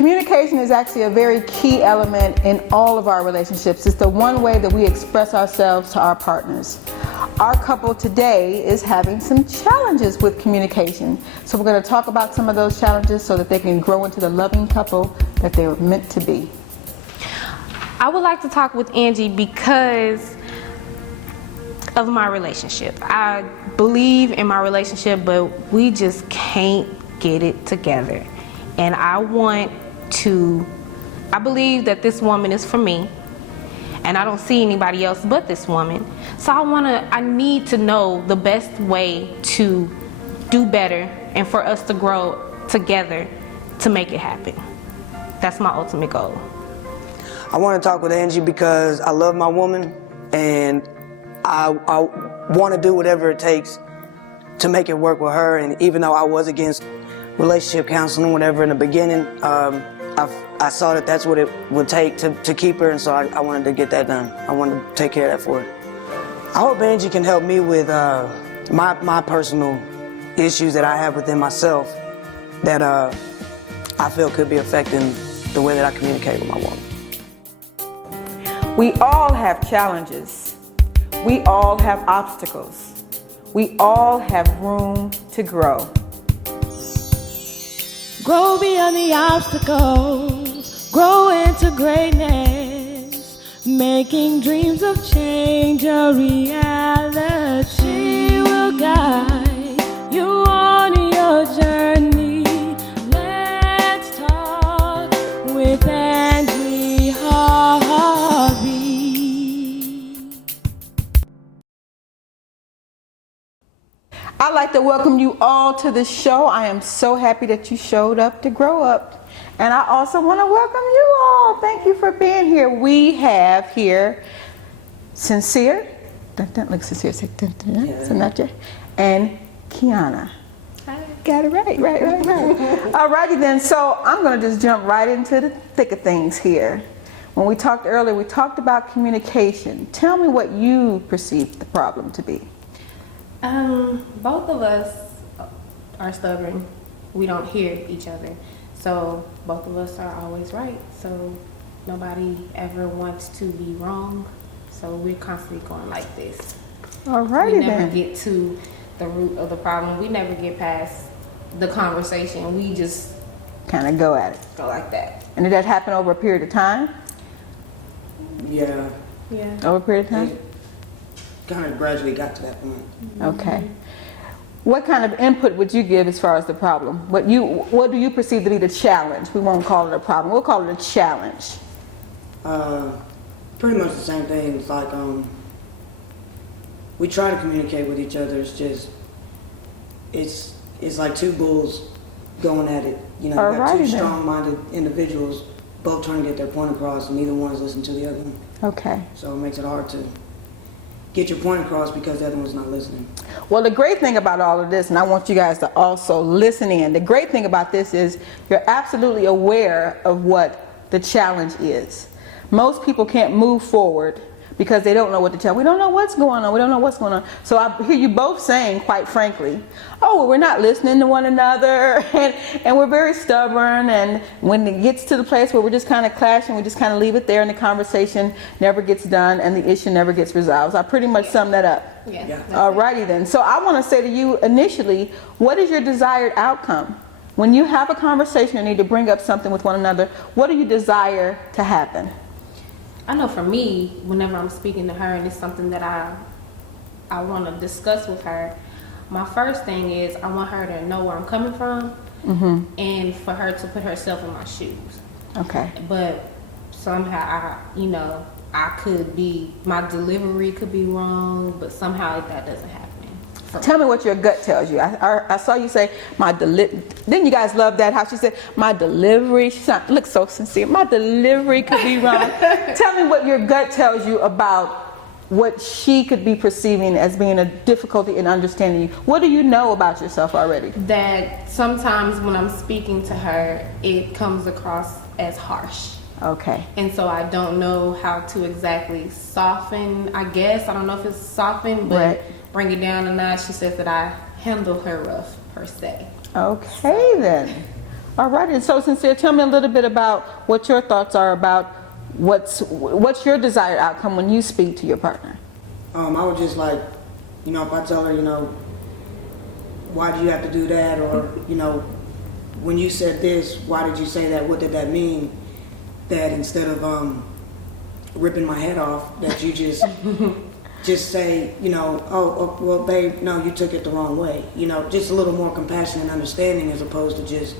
Communication is actually a very key element in all of our relationships. It's the one way that we express ourselves to our partners. Our couple today is having some challenges with communication. So we're going to talk about some of those challenges so that they can grow into the loving couple that they were meant to be. I would like to talk with Angie because of my relationship. I believe in my relationship, but we just can't get it together. And I believe that this woman is for me, and I don't see anybody else but this woman. So I need to know the best way to do better and for us to grow together to make it happen. That's my ultimate goal. I want to talk with Angie because I love my woman, and I want to do whatever it takes to make it work with her. And even though I was against relationship counseling, whatever, in the beginning, I saw that that's what it would take to keep her, and so I wanted to get that done. I wanted to take care of that for her. I hope Angie can help me with my personal issues that I have within myself that I feel could be affecting the way that I communicate with my woman. We all have challenges. We all have obstacles. We all have room to grow. Grow beyond the obstacles, grow into greatness, making dreams of change a reality. She will guide you on your journey. Let's talk with Angie Harvey. I'd like to welcome you all to the show. I am so happy that you showed up to grow up. And I also want to welcome you all. Thank you for being here. We have here Syncere. Look, Syncere. Say, Syncere. And Quiana. Hi. Got it right. Alrighty then. So I'm going to just jump right into the thick of things here. When we talked earlier, we talked about communication. Tell me what you perceive the problem to be. Both of us are stubborn. We don't hear each other. So both of us are always right. So nobody ever wants to be wrong. So we're constantly going like this. Alrighty We then. never get to the root of the problem. We never get past the conversation. We just Kind of go at it. go like that. And did that happen over a period of time? Yeah, Yeah. Over a period of time? it kind of gradually got to that point. Okay. What kind of input would you give as far as the problem? What do you perceive to be the challenge? We won't call it a problem. We'll call it a challenge. Pretty much the same thing. It's like we try to communicate with each other. It's just it's like two bulls going at it. You know, you got Alrighty two then. strong-minded individuals both trying to get their point across, and neither one is listening to the other one. Okay. So it makes it hard to get your point across because the other one's not listening. Well, the great thing about all of this, and I want you guys to also listen in, the great thing about this is you're absolutely aware of what the challenge is. Most people can't move forward because they don't know what to tell. We don't know what's going on. We don't know what's going on. So I hear you both saying, quite frankly, oh, well, we're not listening to one another, and we're very stubborn, and when it gets to the place where we're just kind of clashing, we just kind of leave it there, and the conversation never gets done, and the issue never gets resolved. So I pretty much summed that up. Yeah. Alrighty then. So I want to say to you initially, what is your desired outcome? When you have a conversation and need to bring up something with one another, what do you desire to happen? I know for me, whenever I'm speaking to her and it's something that I want to discuss with her, my first thing is I want her to know where I'm coming from, and for her to put herself in my shoes. Okay. But somehow I could be, my delivery could be wrong, but somehow that doesn't happen. Tell me what your gut tells you. I saw you say didn't you guys love that? How she said my delivery? She looked so sincere. My delivery could be wrong. Tell me what your gut tells you about what she could be perceiving as being a difficulty in understanding you. What do you know about yourself already? That sometimes when I'm speaking to her, it comes across as harsh. Okay. And so I don't know how to exactly soften, I guess. I don't know if it's soften, but Right. bring it down a notch. She says that I handle her rough, per se. Okay then. All right, and so Syncere, tell me a little bit about what your thoughts are about what's your desired outcome when you speak to your partner. I would just like, you know, if I tell her, you know, why do you have to do that? Or, you know, when you said this, why did you say that? What did that mean? That instead of ripping my head off, that you just say, you know, oh, well, babe, no, you took it the wrong way. You know, just a little more compassion and understanding as opposed to just,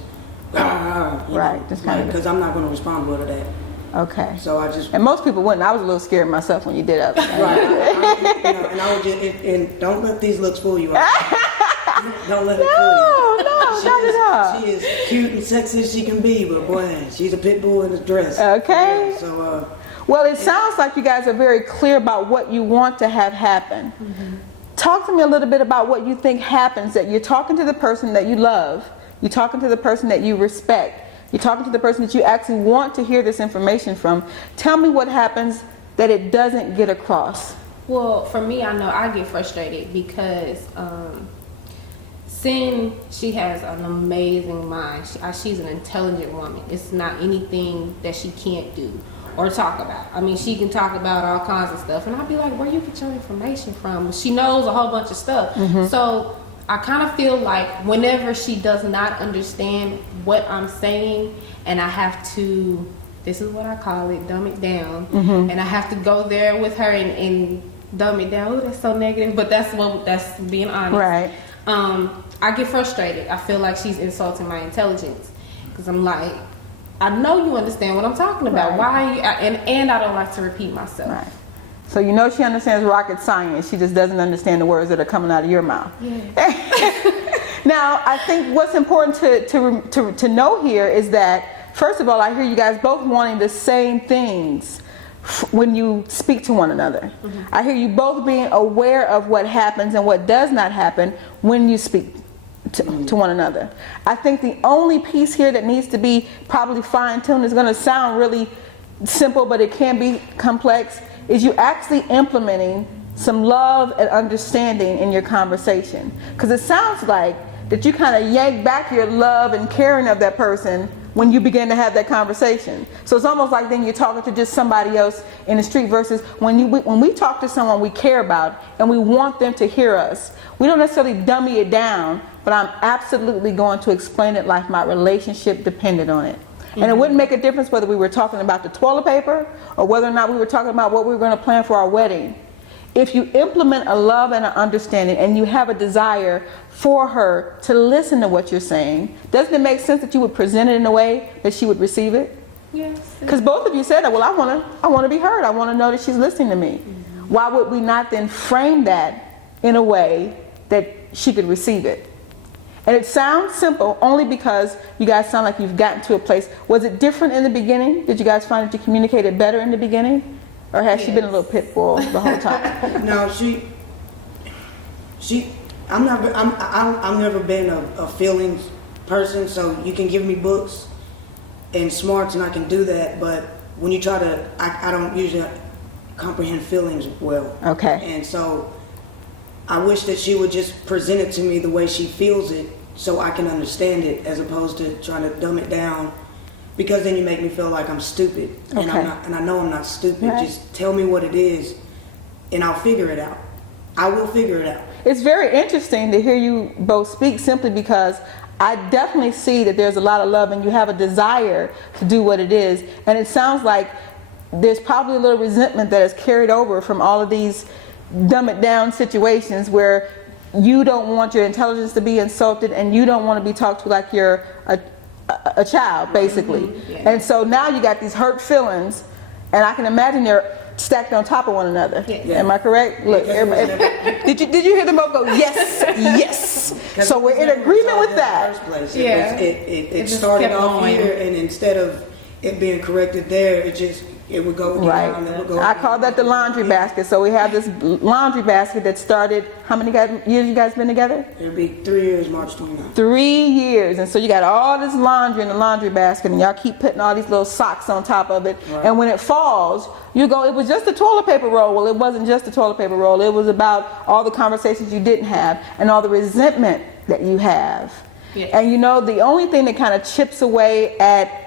right, just kind of, because I'm not going to respond well to that. Okay. So I just, and most people wouldn't. I was a little scared myself when you did that. right. And I would just, and don't let these looks fool you. Don't let it fool you. No, not at all. She is cute and sexy as she can be, but boy, she's a pit bull in a dress. Okay. Yeah, so, well, it sounds like you guys are very clear about what you want to have happen. Mm-hmm. Talk to me a little bit about what you think happens, that you're talking to the person that you love, you're talking to the person that you respect, you're talking to the person that you actually want to hear this information from. Tell me what happens that it doesn't get across. Well, for me, I know I get frustrated because Sin, she has an amazing mind. She's an intelligent woman. It's not anything that she can't do or talk about. I mean, she can talk about all kinds of stuff, and I'll be like, where you get your information from? She knows a whole bunch of stuff. Mm-hmm. So I kind of feel like whenever she does not understand what I'm saying, and I have to, this is what I call it, dumb it down, mm-hmm. and I have to go there with her and dumb it down. Oh, that's so negative, but that's being honest. Right. I get frustrated. I feel like she's insulting my intelligence because I'm like, I know you understand what I'm talking about. Right. Why? And I don't like to repeat myself. Right. So you know she understands rocket science. She just doesn't understand the words that are coming out of your mouth. Yeah. Now, I think what's important to know here is that, first of all, I hear you guys both wanting the same things when you speak to one another. Mm-hmm. I hear you both being aware of what happens and what does not happen when you speak to one another. I think the only piece here that needs to be probably fine-tuned, is going to sound really simple, but it can be complex, is you actually implementing some love and understanding in your conversation. Because it sounds like that you kind of yank back your love and caring of that person when you begin to have that conversation. So it's almost like then you're talking to just somebody else in the street, versus when we talk to someone we care about and we want them to hear us. We don't necessarily dummy it down, but I'm absolutely going to explain it like my relationship depended on it. Mm-hmm. And it wouldn't make a difference whether we were talking about the toilet paper or whether or not we were talking about what we were going to plan for our wedding. If you implement a love and an understanding and you have a desire for her to listen to what you're saying, doesn't it make sense that you would present it in a way that she would receive it? Yes. Because both of you said that, well, I want to be heard. I want to know that she's listening to me. Mm-hmm. Why would we not then frame that in a way that she could receive it? And it sounds simple only because you guys sound like you've gotten to a place. Was it different in the beginning? Did you guys find that you communicated better in the beginning? Or has she been a little pit bull the whole time? No, I've never been a feelings person, so you can give me books and smarts and I can do that, but when you try to, I don't usually comprehend feelings well. Okay. And so I wish that she would just present it to me the way she feels it so I can understand it, as opposed to trying to dumb it down, because then you make me feel like I'm stupid. Okay. And I know I'm not stupid. Right. Just tell me what it is and I'll figure it out. I will figure it out. It's very interesting to hear you both speak, simply because I definitely see that there's a lot of love and you have a desire to do what it is. And it sounds like there's probably a little resentment that is carried over from all of these dumb it down situations where you don't want your intelligence to be insulted and you don't want to be talked to like you're a child, basically. Mm-hmm. Yeah. And so now you got these hurt feelings, and I can imagine they're stacked on top of one another. Yeah. Am I correct? Look, everybody, did you hear them both go, yes, yes? So we're in agreement with that. Yeah. It started off here, and instead of it being corrected there, it would go right. down. It would go I call that the laundry basket. So we have this laundry basket that started, how many years you guys been together? It'll be 3 years, March 29th. 3 years. And so you got all this laundry in the laundry basket, and y'all keep putting all these little socks on top of it. Right. And when it falls, you go, it was just a toilet paper roll. Well, it wasn't just a toilet paper roll. It was about all the conversations you didn't have and all the resentment that you have. Yes. And you know, the only thing that kind of chips away at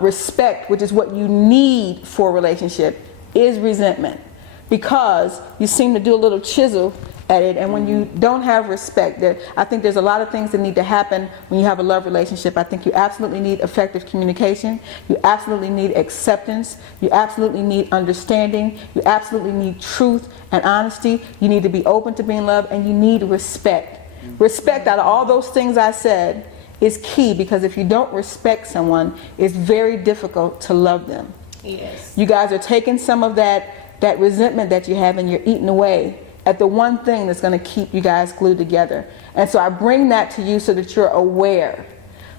respect, which is what you need for a relationship, is resentment. Because you seem to do a little chisel at it, and when you don't have respect, I think there's a lot of things that need to happen when you have a love relationship. I think you absolutely need effective communication. You absolutely need acceptance. You absolutely need understanding. You absolutely need truth and honesty. You need to be open to being loved, and you need respect. Respect, out of all those things I said, is key, because if you don't respect someone, it's very difficult to love them. Yes. You guys are taking some of that resentment that you have, and you're eating away at the one thing that's going to keep you guys glued together. And so I bring that to you so that you're aware.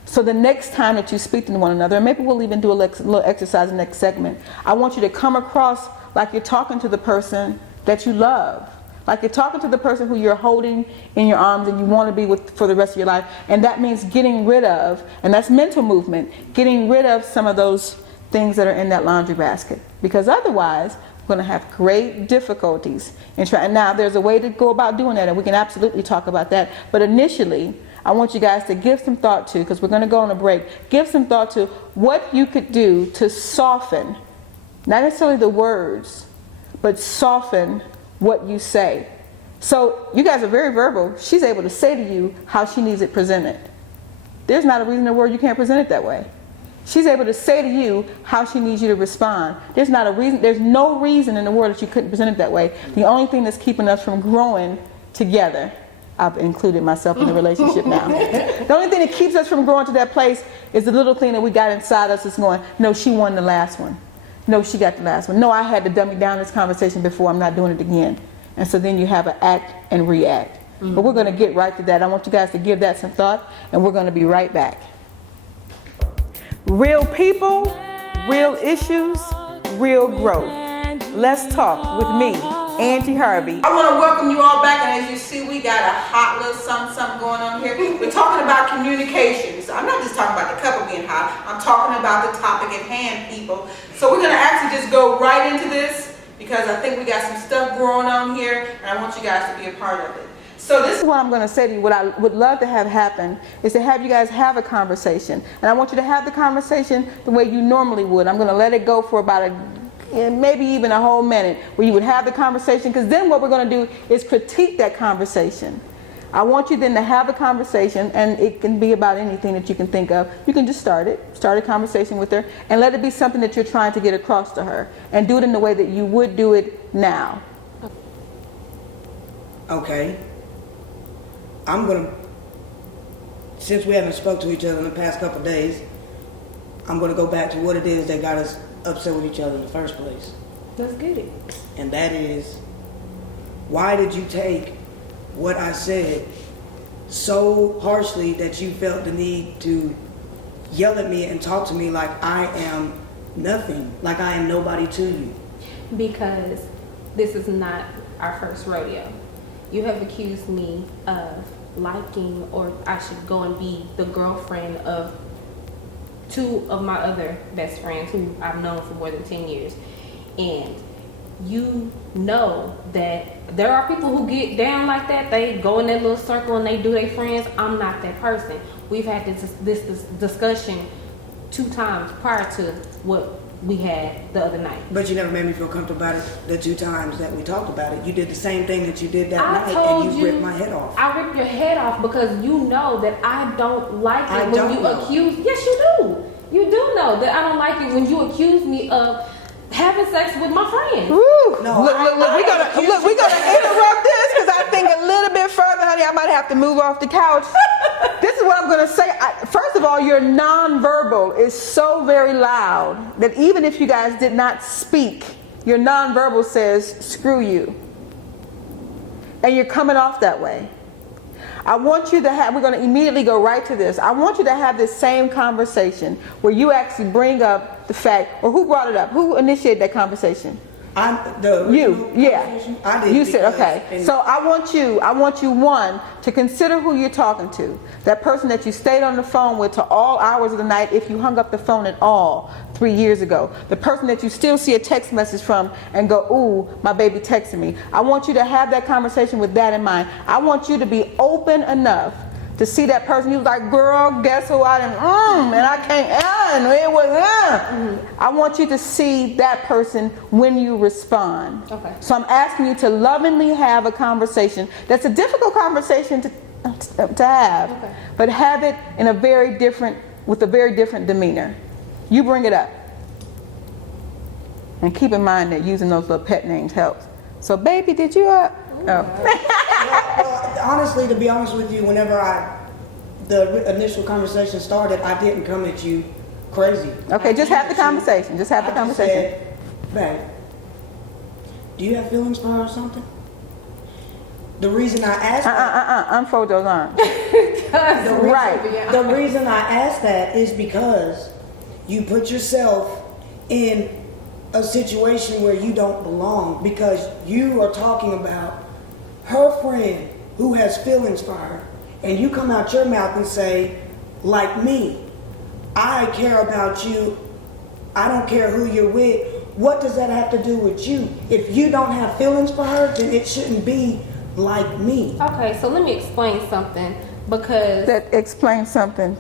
So the next time that you speak to one another, and maybe we'll even do a little exercise in the next segment, I want you to come across like you're talking to the person that you love. Like you're talking to the person who you're holding in your arms and you want to be with for the rest of your life. And that means getting rid of, and that's mental movement, getting rid of some of those things that are in that laundry basket. Because otherwise, we're going to have great difficulties in trying. Now, there's a way to go about doing that, and we can absolutely talk about that. But initially, I want you guys to give some thought to, because we're going to go on a break, give some thought to what you could do to soften, not necessarily the words, but soften what you say. So you guys are very verbal. She's able to say to you how she needs it presented. There's not a reason in the world you can't present it that way. She's able to say to you how she needs you to respond. There's no reason in the world that you couldn't present it that way. The only thing that's keeping us from growing together, I've included myself in the relationship now. The only thing that keeps us from growing to that place is the little thing that we got inside us that's going, no, she won the last one. No, she got the last one. No, I had to dummy down this conversation before. I'm not doing it again. And so then you have an act and react. But we're going to get right to that. I want you guys to give that some thought, and we're going to be right back. Real people, real issues, real growth. Let's talk with me, Angie Harvey. I want to welcome you all back, and as you see, we got a hot little something going on here. We're talking about communication. So I'm not just talking about the couple being hot. I'm talking about the topic at hand, people. So we're going to actually just go right into this, because I think we got some stuff growing on here, and I want you guys to be a part of it. So this is what I'm going to say to you. What I would love to have happen is to have you guys have a conversation. And I want you to have the conversation the way you normally would. I'm going to let it go for about maybe even a whole minute, where you would have the conversation, because then what we're going to do is critique that conversation. I want you then to have a conversation, and it can be about anything that you can think of. You can just start a conversation with her, and let it be something that you're trying to get across to her, and do it in the way that you would do it now. Okay. I'm going to, since we haven't spoke to each other in the past couple of days, I'm going to go back to what it is that got us upset with each other in the first place. Let's get it. And that is, why did you take what I said so harshly that you felt the need to yell at me and talk to me like I am nothing, like I am nobody to you? Because this is not our first rodeo. You have accused me of liking, or I should go and be the girlfriend of two of my other best friends who I've known for more than 10 years. And you know that there are people who get down like that. They go in that little circle and they do their friends. I'm not that person. We've had this discussion 2 times prior to what we had the other night. But you never made me feel comfortable about it the 2 times that we talked about it. You did the same thing that you did that night, and you ripped my head off. I ripped your head off because you know that I don't like it when you accuse. Yes, you do. You do know that I don't like it when you accuse me of having sex with my friends. Woo. No, look, we're gonna interrupt this, because I think a little bit further, honey, I might have to move off the couch. This is what I'm gonna say. First of all, your nonverbal is so very loud that even if you guys did not speak, your nonverbal says screw you, and you're coming off that way. I want you to have, we're going to immediately go right to this. I want you to have this same conversation where you actually bring up the fact, or who brought it up? Who initiated that conversation? You, yeah. I did. You said, okay. So I want you, one, to consider who you're talking to. That person that you stayed on the phone with to all hours of the night, if you hung up the phone at all 3 years ago. The person that you still see a text message from and go, ooh, my baby texted me. I want you to have that conversation with that in mind. I want you to be open enough to see that person. You was like, girl, guess who I done, and I can't, it was, I want you to see that person when you respond. Okay. So I'm asking you to lovingly have a conversation. That's a difficult conversation to have, Okay. but have it in a very different, with a very different demeanor. You bring it up. And keep in mind that using those little pet names helps. So, baby, did you Well, honestly, to be honest with you, whenever the initial conversation started, I didn't come at you crazy. Okay, just have the conversation. Just have the I conversation. Just said, babe, do you have feelings for her or something? The reason I asked that, Unfold those arms. Right. the reason I asked that is because you put yourself in a situation where you don't belong, because you are talking about her friend who has feelings for her, and you come out your mouth and say, like me, I care about you, I don't care who you're with. What does that have to do with you? If you don't have feelings for her, then it shouldn't be like me. Okay, so let me explain something, because That explains something.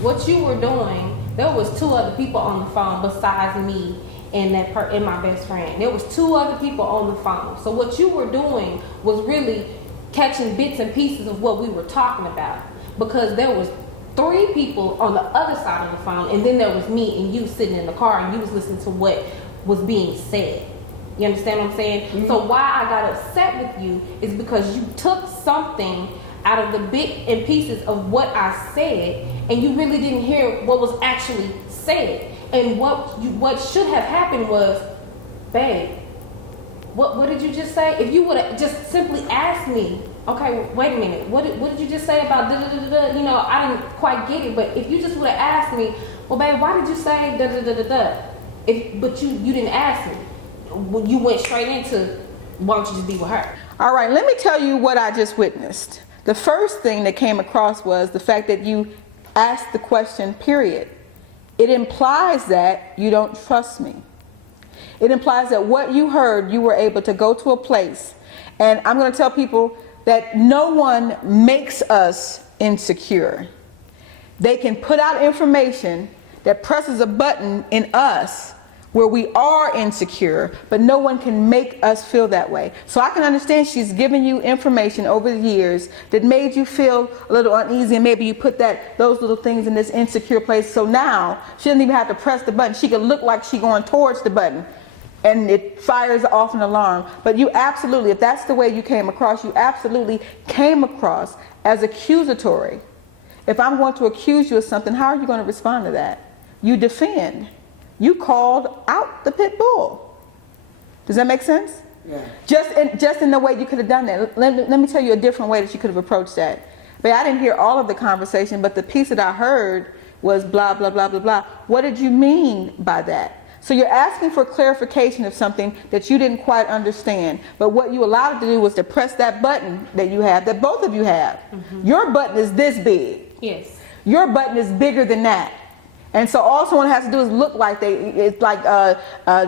what you were doing, there was 2 other people on the phone besides me and and my best friend. There was 2 other people on the phone. So what you were doing was really catching bits and pieces of what we were talking about, because there was 3 people on the other side of the phone, and then there was me and you sitting in the car, and you was listening to what was being said. You understand what I'm saying? Mm-hmm. So why I got upset with you is because you took something out of the bit and pieces of what I said, and you really didn't hear what was actually said. And what should have happened was, babe, what did you just say? If you would have just simply asked me, okay, wait a minute, what did you just say about da da da da? You know, I didn't quite get it, but if you just would have asked me, well, babe, why did you say da da da da da? But you didn't ask me. You went straight into, why don't you just be with her? All right, let me tell you what I just witnessed. The first thing that came across was the fact that you asked the question, period. It implies that you don't trust me. It implies that what you heard, you were able to go to a place. And I'm going to tell people that no one makes us insecure. They can put out information that presses a button in us where we are insecure, but no one can make us feel that way. So I can understand she's given you information over the years that made you feel a little uneasy, and maybe you put those little things in this insecure place. So now she doesn't even have to press the button. She can look like she's going towards the button, and it fires off an alarm. But you absolutely, if that's the way you came across, you absolutely came across as accusatory. If I'm going to accuse you of something, how are you going to respond to that? You defend. You called out the pit bull. Does that make sense? Yeah. Just in the way you could have done that. Let me tell you a different way that you could have approached that. But I didn't hear all of the conversation, but the piece that I heard was blah, blah, blah, blah, blah. What did you mean by that? So you're asking for clarification of something that you didn't quite understand. But what you allowed to do was to press that button that you have, that both of you have. Mm-hmm. Your button is this big. Yes. Your button is bigger than that. And so all someone has to do is look like it's like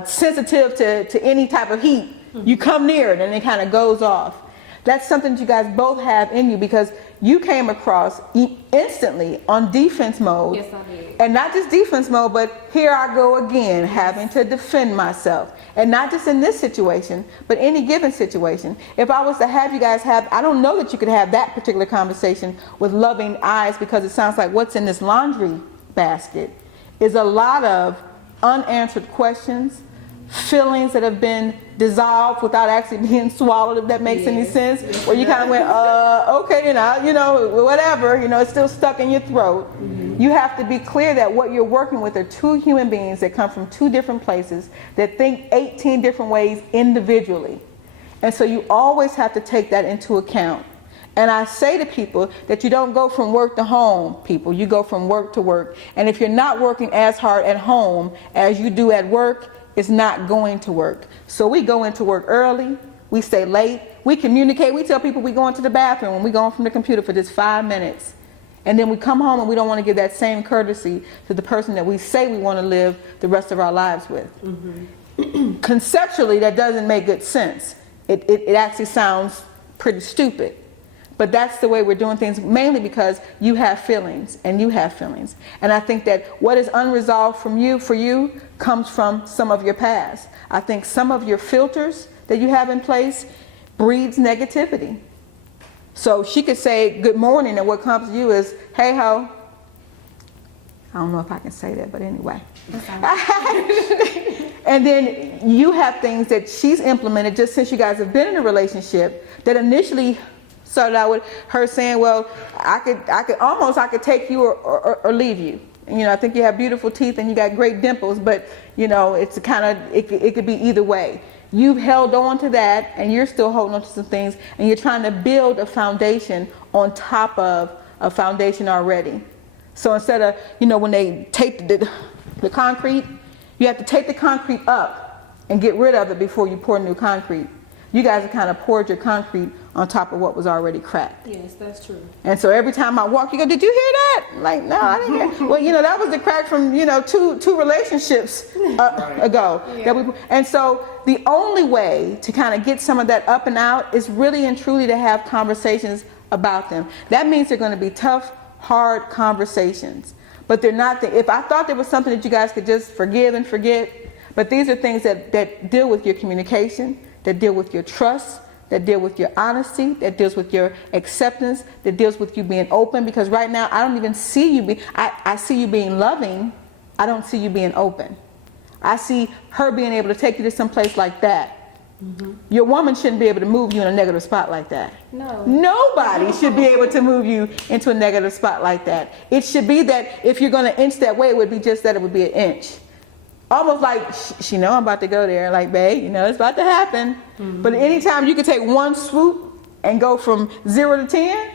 sensitive to any type of heat. Mm-hmm. You come near it and it kind of goes off. That's something that you guys both have in you, because you came across instantly on defense mode. Yes, I did. And not just defense mode, but here I go again, having to defend myself. And not just in this situation, but any given situation. If I was to have you guys I don't know that you could have that particular conversation with loving eyes, because it sounds like what's in this laundry basket is a lot of unanswered questions, feelings that have been dissolved without actually being swallowed, if that makes any sense. Where you kind of went, okay, whatever, it's still stuck in your throat. Mm-hmm. You have to be clear that what you're working with are 2 human beings that come from 2 different places, that think 18 different ways individually. And so you always have to take that into account. And I say to people that you don't go from work to home, people. You go from work to work. And if you're not working as hard at home as you do at work, it's not going to work. So we go into work early. We stay late. We communicate. We tell people we go into the bathroom when we go on from the computer for just 5 minutes. And then we come home and we don't want to give that same courtesy to the person that we say we want to live the rest of our lives with. Mm-hmm. Conceptually, that doesn't make good sense. It actually sounds pretty stupid. But that's the way we're doing things, mainly because you have feelings and you have feelings. And I think that what is unresolved for you comes from some of your past. I think some of your filters that you have in place breeds negativity. So she could say good morning and what comes to you is, hey ho. I don't know if I can say that, but anyway. And then you have things that she's implemented just since you guys have been in a relationship that initially started out with her saying, well, I could take you or leave you. You know, I think you have beautiful teeth and you got great dimples, but you know, it's kind of, it could be either way. You've held on to that and you're still holding on to some things and you're trying to build a foundation on top of a foundation already. So instead of, you know, when they take the concrete, you have to take the concrete up and get rid of it before you pour new concrete. You guys have kind of poured your concrete on top of what was already cracked. Yes, that's true. And so every time I walk, you go, did you hear that? Like, no, I didn't hear. Well, you know, that was the crack from, you know, two relationships ago. Yeah. And so the only way to kind of get some of that up and out is really and truly to have conversations about them. That means they're going to be tough, hard conversations. But they're not, if I thought there was something that you guys could just forgive and forget, but these are things that deal with your communication, that deal with your trust, that deal with your honesty, that deals with your acceptance, that deals with you being open. Because right now, I don't even see you I see you being loving. I don't see you being open. I see her being able to take you to some place like that. Mm-hmm. Your woman shouldn't be able to move you in a negative spot like that. No. Nobody should be able to move you into a negative spot like that. It should be that if you're going to inch that way, it would be just that it would be an inch. Almost like, she know I'm about to go there. Like, babe, you know, it's about to happen. Mm-hmm. But anytime you can take one swoop and go from 0 to 10,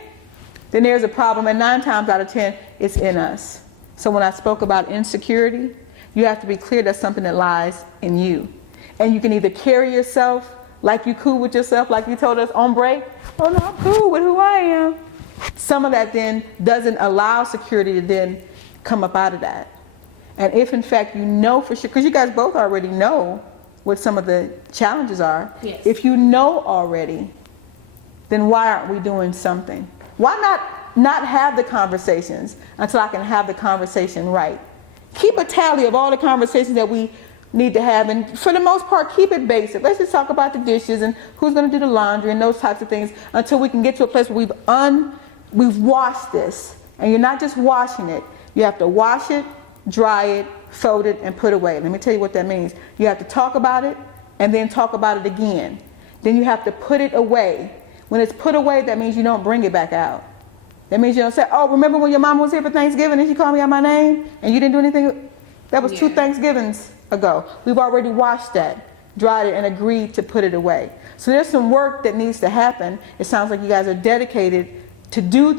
then there's a problem. And 9 times out of 10, it's in us. So when I spoke about insecurity, you have to be clear that's something that lies in you. And you can either carry yourself like you cool with yourself, like you told us on break. Oh no, I'm cool with who I am. Some of that then doesn't allow security to then come up out of that. And if in fact you know for sure, because you guys both already know what some of the challenges are. Yes. If you know already, then why aren't we doing something? Why not have the conversations until I can have the conversation right? Keep a tally of all the conversations that we need to have, and for the most part, keep it basic. Let's just talk about the dishes and who's going to do the laundry and those types of things until we can get to a place where we've washed this. And you're not just washing it. You have to wash it, dry it, fold it, and put away. Let me tell you what that means. You have to talk about it and then talk about it again. Then you have to put it away. When it's put away, that means you don't bring it back out. That means you don't say, oh, remember when your mama was here for Thanksgiving and she called me out my name and you didn't do anything? That was 2 Thanksgivings ago. We've already washed that, dried it, and agreed to put it away. So there's some work that needs to happen. It sounds like you guys are dedicated to do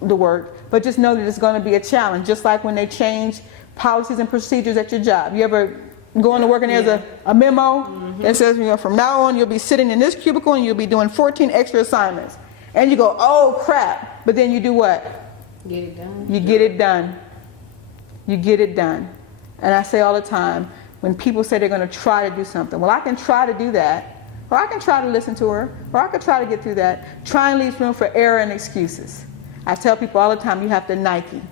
the work, but just know that it's going to be a challenge, just like when they change policies and procedures at your job. You ever go into work and there's a memo that says, you know, from now on you'll be sitting in this cubicle and you'll be doing 14 extra assignments. And you go, oh crap, but then you do what? Get it done. You get it done. You get it done. And I say all the time, when people say they're going to try to do something, well, I can try to do that, or I can try to listen to her, or I can try to get through that. Trying leaves room for error and excuses. I tell people all the time, you have to Nike.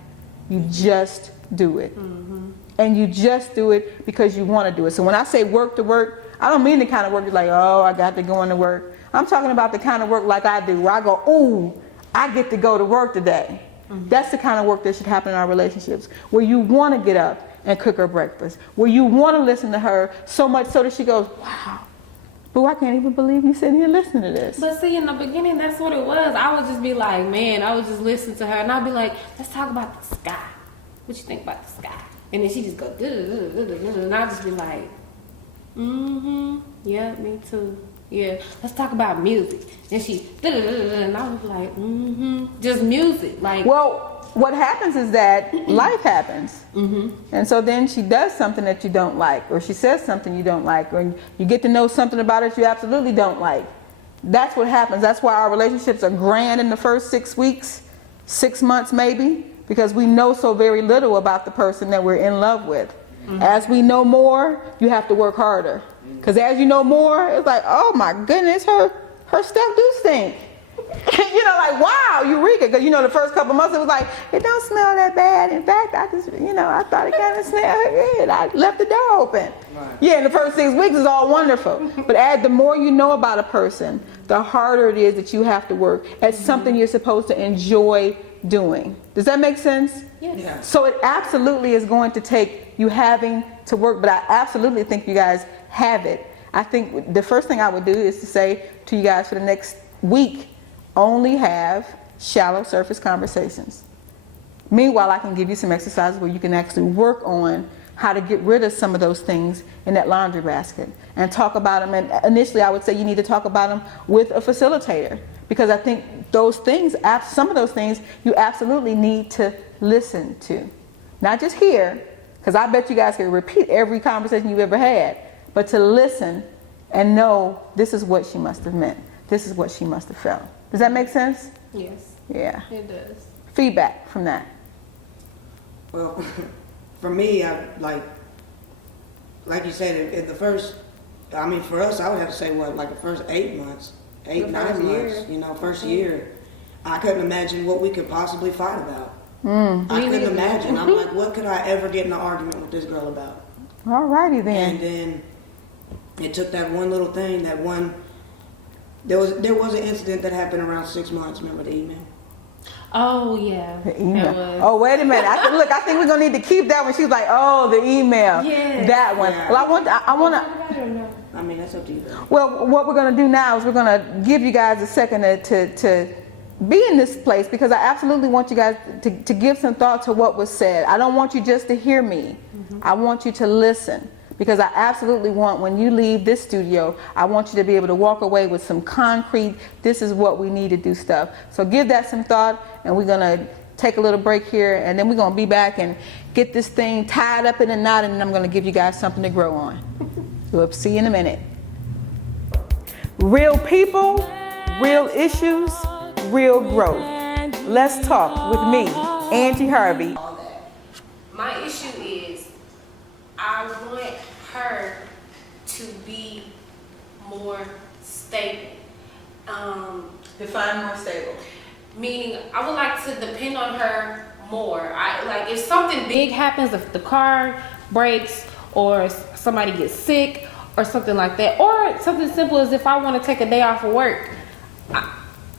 You just do it. Mm-hmm. And you just do it because you want to do it. So when I say work to work, I don't mean the kind of work you're like, oh, I got to go into work. I'm talking about the kind of work like I do, where I go, ooh, I get to go to work today. Mm-hmm. That's the kind of work that should happen in our relationships, where you want to get up and cook her breakfast, where you want to listen to her so much so that she goes, wow, boo, I can't even believe you sitting here listening to this. But see, in the beginning, that's what it was. I would just be like, man, I would just listen to her, and I'd be like, let's talk about the sky. What you think about the sky? And then she just go, and I'd just be like, yeah, me too. Yeah, let's talk about music. And she, and I was like, just music. Like, well, what happens is that life happens. And so then she does something that you don't like, or she says something you don't like, or you get to know something about her you absolutely don't like. That's what happens. That's why our relationships are grand in the first 6 weeks, 6 months maybe, because we know so very little about the person that we're in love with. As we know more, you have to work harder. Because as you know more, it's like, oh my goodness, her stuff do stink. you know, like, wow, eureka. Because, you know, the first couple months, it was like, it don't smell that bad. In fact, I just, you know, I thought it kind of smelled good. I left the door open. Right. Yeah, in the first 6 weeks, it's all wonderful. But the more you know about a person, the harder it is that you have to work at something you're supposed to enjoy doing. Does that make sense? Yes. Yeah. So it absolutely is going to take you having to work, but I absolutely think you guys have it. I think the first thing I would do is to say to you guys for the next week, only have shallow surface conversations. Meanwhile, I can give you some exercises where you can actually work on how to get rid of some of those things in that laundry basket and talk about them. And initially, I would say you need to talk about them with a facilitator, because I think those things, some of those things, you absolutely need to listen to. Not just hear, because I bet you guys can repeat every conversation you've ever had, but to listen and know this is what she must have meant. This is what she must have felt. Does that make sense? Yes. Yeah. It does. Feedback from that. Well, for me, I like you said, in the first, I mean, for us, I would have to say like the first 8 months, 8, 9 months, you know, first year, I couldn't imagine what we could possibly fight about. I couldn't imagine. I'm like, what could I ever get in an argument with this girl about? All righty then. And then it took that one little thing, there was an incident that happened around 6 months. Remember the email? Oh yeah. The email. It was. Oh, wait a minute. I think we're gonna need to keep that one. She's like, oh, the email. Yes. That one. Yeah. Well, I want to. I mean, that's up to you. Well, what we're gonna do now is we're gonna give you guys a second to be in this place, because I absolutely want you guys to give some thought to what was said. I don't want you just to hear me. I want you to listen. Because I absolutely want, when you leave this studio, I want you to be able to walk away with some concrete, this is what we need to do stuff. So give that some thought, and we're gonna take a little break here, and then we're gonna be back and get this thing tied up in a knot, and then I'm gonna give you guys something to grow on. We'll see you in a minute. Real people, real issues, real growth. Let's talk with me, Angie Harvey. My issue is I want her to be more stable. Define more stable. Meaning, I would like to depend on her more. Like if something big happens, if the car breaks or somebody gets sick or something like that, or something simple as if I want to take a day off of work,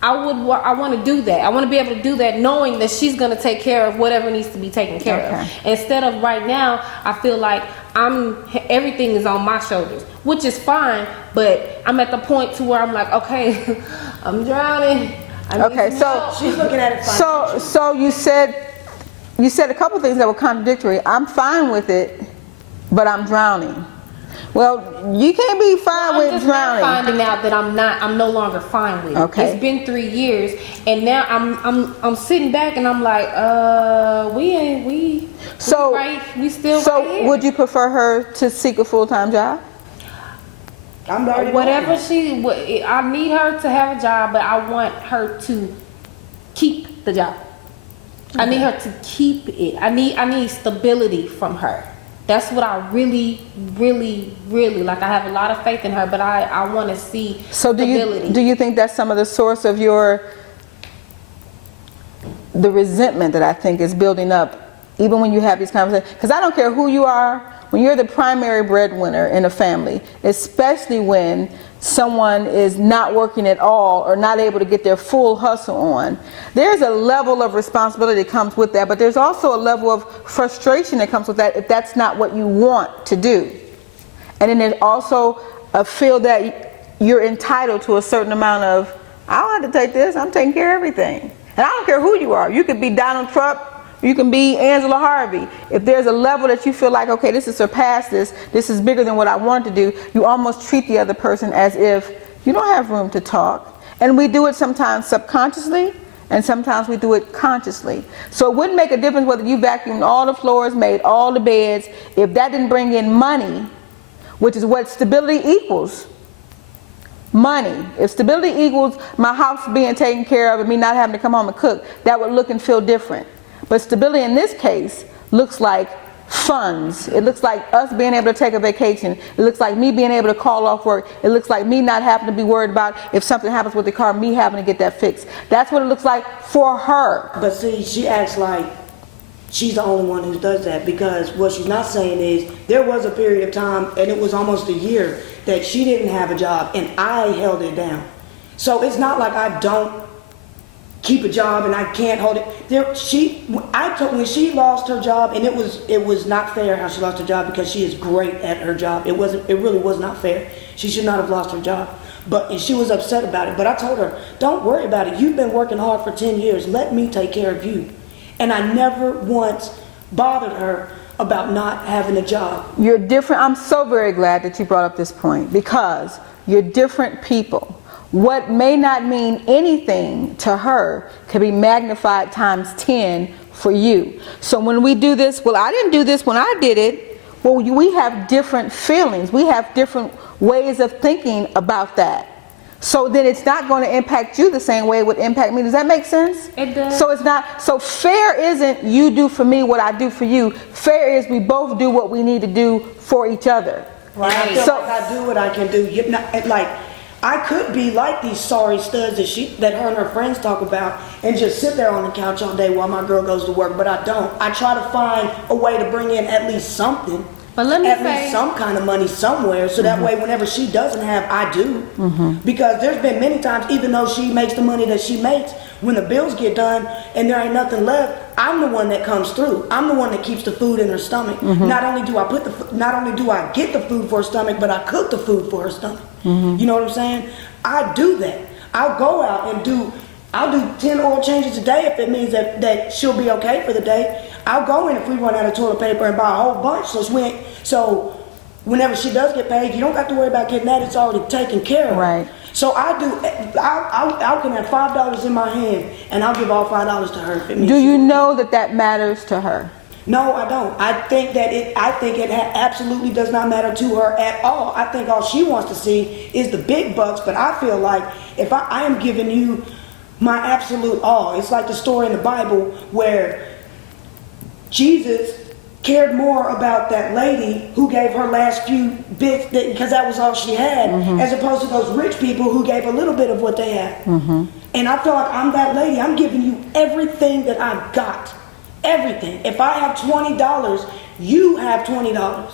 I want to do that. I want to be able to do that knowing that she's going to take care of whatever needs to be taken care of. Instead of right now, I feel like everything is on my shoulders, which is fine, but I'm at the point to where I'm like, okay, I'm drowning. Okay, so She's looking at it. so you said a couple things that were contradictory. I'm fine with it, but I'm drowning. Well, you can't be fine with drowning. I'm finding out that I'm no longer fine with it. Okay. It's been 3 years, and now I'm sitting back and I'm like, we still right here. So would you prefer her to seek a full-time job? I'm already Whatever I need her to have a job, but I want her to keep the job. Okay. I need her to keep it. I need stability from her. That's what I really, really, really like. I have a lot of faith in her, but I want to see stability. Do you think that's some of the source of the resentment that I think is building up, even when you have these conversations? Because I don't care who you are, when you're the primary breadwinner in a family, especially when someone is not working at all or not able to get their full hustle on, there's a level of responsibility that comes with that, but there's also a level of frustration that comes with that if that's not what you want to do. And then there's also a feel that you're entitled to a certain amount of, I don't have to take this, I'm taking care of everything. And I don't care who you are. You could be Donald Trump, you can be Angela Harvey. If there's a level that you feel like, okay, this has surpassed this is bigger than what I want to do, you almost treat the other person as if you don't have room to talk. And we do it sometimes subconsciously, and sometimes we do it consciously. So it wouldn't make a difference whether you vacuumed all the floors, made all the beds, if that didn't bring in money, which is what stability equals. Money. If stability equals my house being taken care of and me not having to come home and cook, that would look and feel different. But stability in this case looks like funds. It looks like us being able to take a vacation. It looks like me being able to call off work. It looks like me not having to be worried about if something happens with the car, me having to get that fixed. That's what it looks like for her. But see, she acts like she's the only one who does that, because what she's not saying is there was a period of time, and it was almost a year, that she didn't have a job and I held it down. So it's not like I don't keep a job and I can't hold it. When she lost her job, and it was not fair how she lost her job, because she is great at her job. It really was not fair. She should not have lost her job. And she was upset about it. But I told her, don't worry about it. You've been working hard for 10 years. Let me take care of you. And I never once bothered her about not having a job. You're different. I'm so very glad that you brought up this point, because you're different people. What may not mean anything to her can be magnified times 10 for you. So when we do this, well, I didn't do this when I did it. Well, we have different feelings. We have different ways of thinking about that. So then it's not going to impact you the same way it would impact me. Does that make sense? It does. So it's not, so fair isn't you do for me what I do for you. Fair is we both do what we need to do for each other. Right. I feel So- like I do what I can do. I could be like these sorry studs that her and her friends talk about, and just sit there on the couch all day while my girl goes to work, but I don't. I try to find a way to bring in at least something. But let me at say- least some kind of money somewhere, so that way whenever she doesn't have, I do. Because there's been many times, even though she makes the money that she makes, when the bills get done and there ain't nothing left, I'm the one that comes through. I'm the one that keeps the food in her stomach. Not only do I get the food for her stomach, but I cook the food for her stomach. You know what I'm saying? I do that. I'll go out and I'll do 10 oil changes a day if it means that she'll be okay for the day. I'll go in if we run out of toilet paper and buy a whole bunch. So whenever she does get paid, you don't have to worry about getting that. It's already taken care of. Right. So I can have $5 in my hand, and I'll give all $5 to her if it means. Do you know that matters to her? No, I don't. I think it absolutely does not matter to her at all. I think all she wants to see is the big bucks, but I feel like if I am giving you my absolute all, it's like the story in the Bible where Jesus cared more about that lady who gave her last few bits because that was all she had, as opposed to those rich people who gave a little bit of what they had. And I feel like I'm that lady. I'm giving you everything that I've got. Everything. If I have $20, you have $20.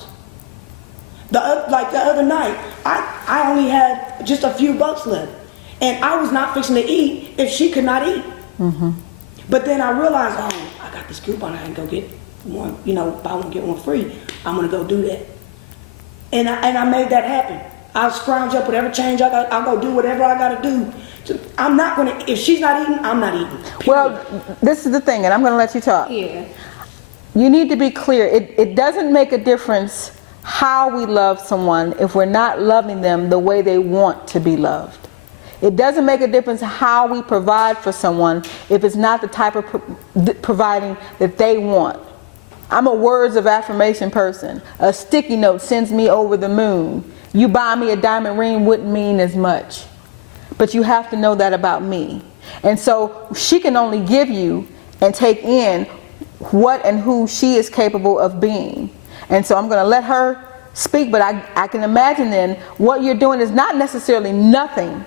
Like the other night, I only had just a few bucks left. And I was not fixing to eat if she could not eat. But then I realized, I got this coupon, I can go get one, buy one, get one free. I'm gonna go do that. And I made that happen. I'll scrounge up whatever change I got, I'll go do whatever I gotta do. I'm not gonna, if she's not eating, I'm not eating. Period. Well, this is the thing, and I'm gonna let you talk. Yeah. You need to be clear. It doesn't make a difference how we love someone if we're not loving them the way they want to be loved. It doesn't make a difference how we provide for someone if it's not the type of providing that they want. I'm a words of affirmation person. A sticky note sends me over the moon. You buy me a diamond ring wouldn't mean as much. But you have to know that about me. And so she can only give you and take in what and who she is capable of being. And so I'm going to let her speak, but I can imagine then what you're doing is not necessarily nothing.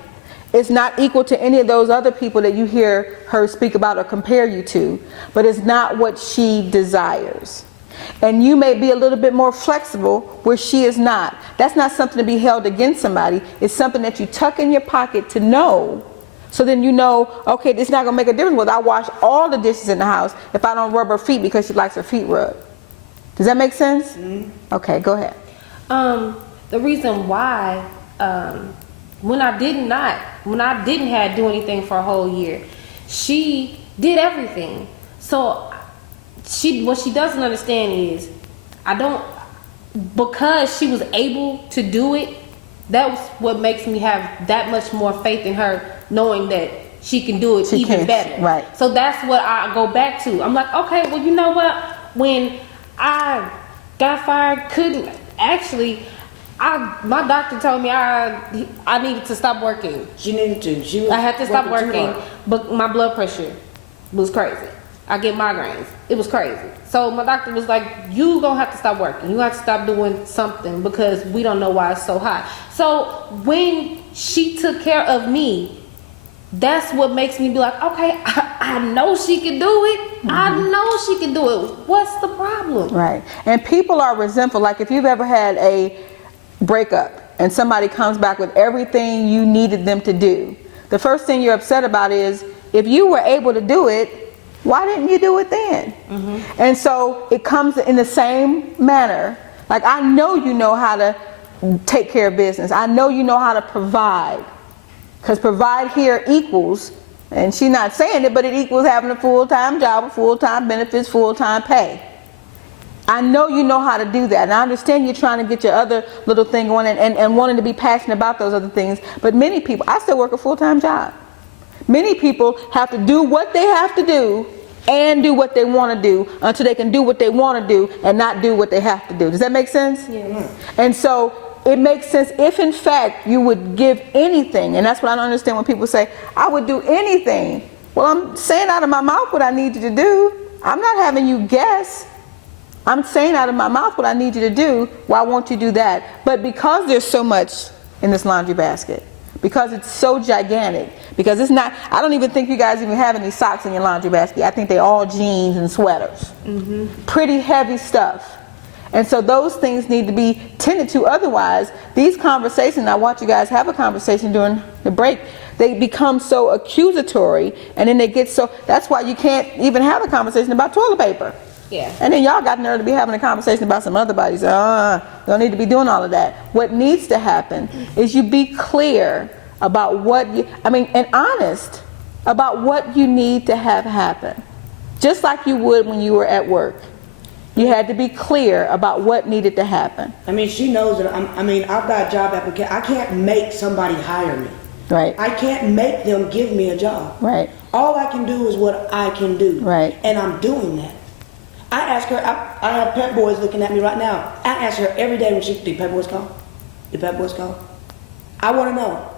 It's not equal to any of those other people that you hear her speak about or compare you to, but it's not what she desires. And you may be a little bit more flexible where she is not. That's not something to be held against somebody. It's something that you tuck in your pocket to know. So then you know, okay, it's not going to make a difference whether I wash all the dishes in the house if I don't rub her feet because she likes her feet rubbed. Does that make sense? Okay, go ahead. The reason why, when I didn't have do anything for a whole year, she did everything. So what she doesn't understand is because she was able to do it, that's what makes me have that much more faith in her, knowing that she can do it even better. Right. So that's what I go back to. I'm like, okay, well, you know what? When I got fired, my doctor told me I needed to stop working. She needed to. I had to stop working, but my blood pressure was crazy. I get migraines. It was crazy. So my doctor was like, you gonna have to stop working. You have to stop doing something because we don't know why it's so high. So when she took care of me, that's what makes me be like, okay, I know she can do it. I know she can do it. What's the problem? Right. And people are resentful. Like if you've ever had a breakup and somebody comes back with everything you needed them to do, the first thing you're upset about is, if you were able to do it, why didn't you do it then? And so it comes in the same manner. Like, I know you know how to take care of business. I know you know how to provide. Because provide here equals, and she's not saying it, but it equals having a full-time job with full-time benefits, full-time pay. I know you know how to do that, and I understand you're trying to get your other little thing on and wanting to be passionate about those other things. But many people, I still work a full-time job. Many people have to do what they have to do and do what they want to do until they can do what they want to do and not do what they have to do. Does that make sense? Yes. And so it makes sense if in fact you would give anything, and that's what I don't understand when people say, I would do anything. Well, I'm saying out of my mouth what I need you to do. I'm not having you guess. I'm saying out of my mouth what I need you to do. Why won't you do that? But because there's so much in this laundry basket, because it's so gigantic, because it's not, I don't even think you guys even have any socks in your laundry basket. I think they're all jeans and sweaters. Pretty heavy stuff. And so those things need to be tended to. Otherwise, these conversations, I watch you guys have a conversation during the break, they become so accusatory, and then they get so, that's why you can't even have a conversation about toilet paper. Yeah. And then y'all got nerve to be having a conversation about some other bodies. Don't need to be doing all of that. What needs to happen is you be clear about what you, and honest about what you need to have happen. Just like you would when you were at work. You had to be clear about what needed to happen. I mean, she knows that I've got a job application. I can't make somebody hire me. Right. I can't make them give me a job. Right. All I can do is what I can do. Right. And I'm doing that. I ask her, I have pet boys looking at me right now. I ask her every day when do pet boys call? Do pet boys call? I want to know.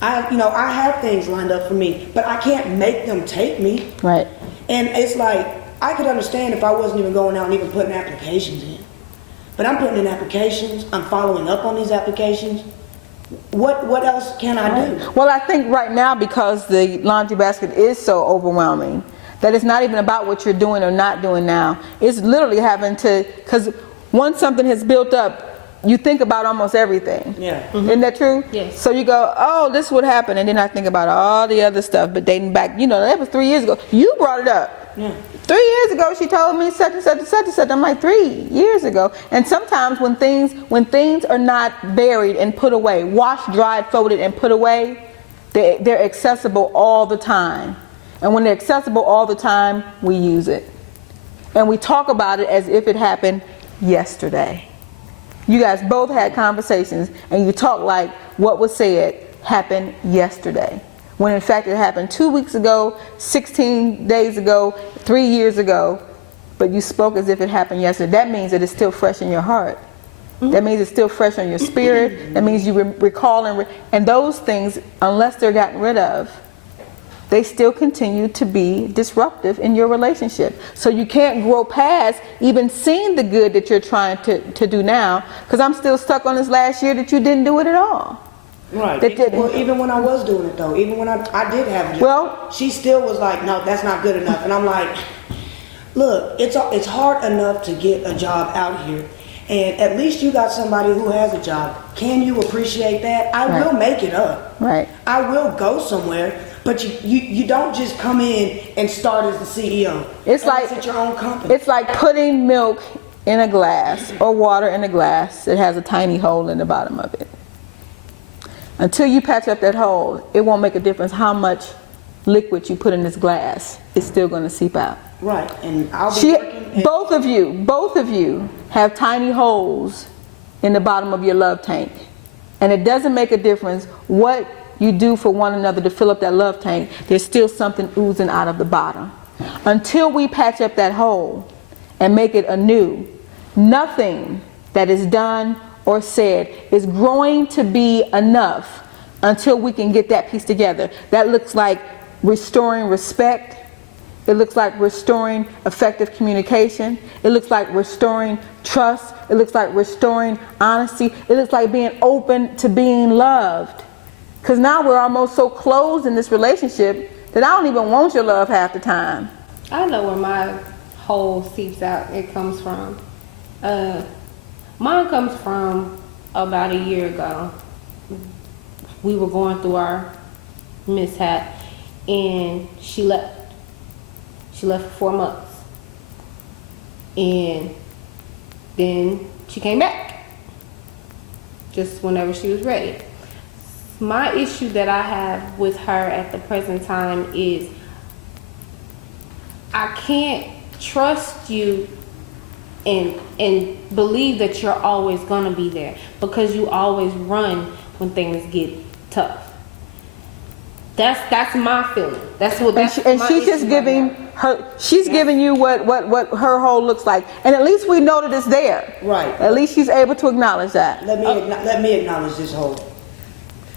I have things lined up for me, but I can't make them take me. Right. And it's like, I could understand if I wasn't even going out and even putting applications in. But I'm putting in applications. I'm following up on these applications. What else can I do? Well, I think right now, because the laundry basket is so overwhelming, that it's not even about what you're doing or not doing now. It's literally having to, because once something has built up, you think about almost everything. Yeah. Isn't that true? Yes. So you go, oh, this would happen, and then I think about all the other stuff, but dating back, that was 3 years ago. You brought it up. Yeah. 3 years ago, she told me such and such and such and such. I'm like, 3 years ago. And sometimes when things are not buried and put away, washed, dried, folded, and put away, they're accessible all the time. And when they're accessible all the time, we use it. And we talk about it as if it happened yesterday. You guys both had conversations, and you talk like what was said happened yesterday. When in fact it happened 2 weeks ago, 16 days ago, 3 years ago, but you spoke as if it happened yesterday. That means that it's still fresh in your heart. That means it's still fresh on your spirit. That means you recall and those things, unless they're gotten rid of, they still continue to be disruptive in your relationship. So you can't grow past even seeing the good that you're trying to do now, because I'm still stuck on this last year that you didn't do it at all. Right. Well, Well, even when I was doing it though, even when I did have a job, well, she still was like, no, that's not good enough. And I'm like, look, it's hard enough to get a job out here. And at least you got somebody who has a job. Can you appreciate that? I will make it up. Right. I will go somewhere, but you don't just come in and start as the CEO. It's like it's your own company. It's like putting milk in a glass or water in a glass that has a tiny hole in the bottom of it. Until you patch up that hole, it won't make a difference how much liquid you put in this glass. It's still going to seep out. Right, and I'll be working. Both of you have tiny holes in the bottom of your love tank. And it doesn't make a difference what you do for one another to fill up that love tank. There's still something oozing out of the bottom. Until we patch up that hole and make it anew, nothing that is done or said is growing to be enough until we can get that piece together. That looks like restoring respect, It looks like restoring effective communication. It looks like restoring trust. It looks like restoring honesty. It looks like being open to being loved. Because now we're almost so closed in this relationship that I don't even want your love half the time. I know where my hole seeps out. It comes from. Mine comes from about a year ago. We were going through our mishap, and she left. She left for 4 months, and then she came back just whenever she was ready. My issue that I have with her at the present time is I can't trust you and believe that you're always gonna be there, because you always run when things get tough. That's my feeling. That's what. That's And my she's just issue giving right now. her. She's giving you what her hole looks like, and at least we know that it's there. Right. At least she's able to acknowledge that. Let me acknowledge this hole.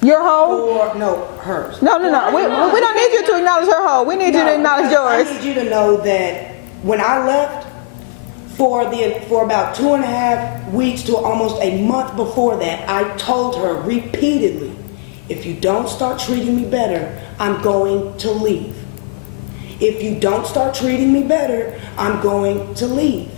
Your hole? Or no, hers. No. We don't need you to acknowledge her hole. We need you to acknowledge yours. I need you to know that when I left, for about 2.5 weeks to almost a month before that, I told her repeatedly, if you don't start treating me better, I'm going to leave. If you don't start treating me better, I'm going to leave.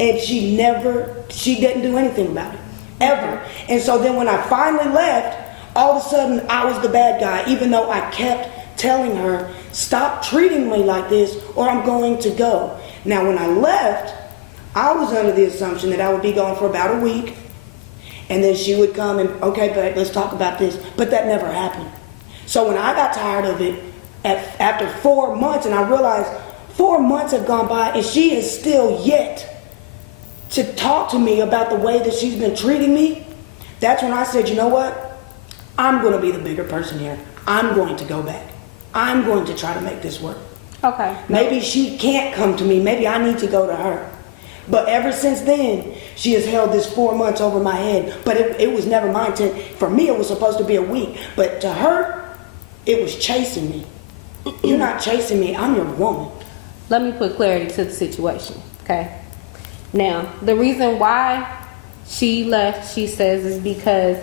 And she didn't do anything about it, ever. And so then when I finally left, all of a sudden I was the bad guy, even though I kept telling her, stop treating me like this or I'm going to go. Now when I left, I was under the assumption that I would be gone for about a week, and then she would come and, okay, babe, let's talk about this. But that never happened. So when I got tired of it, after 4 months, and I realized 4 months have gone by and she is still yet to talk to me about the way that she's been treating me, that's when I said, you know what? I'm going to be the bigger person here. I'm going to go back. I'm going to try to make this work. Okay. Maybe she can't come to me. Maybe I need to go to her. But ever since then, she has held this 4 months over my head. But it was never my intent. For me, it was supposed to be a week. But to her, it was chasing me. You're not chasing me. I'm your woman. Let me put clarity to the situation, okay? Now, the reason why she left, she says, is because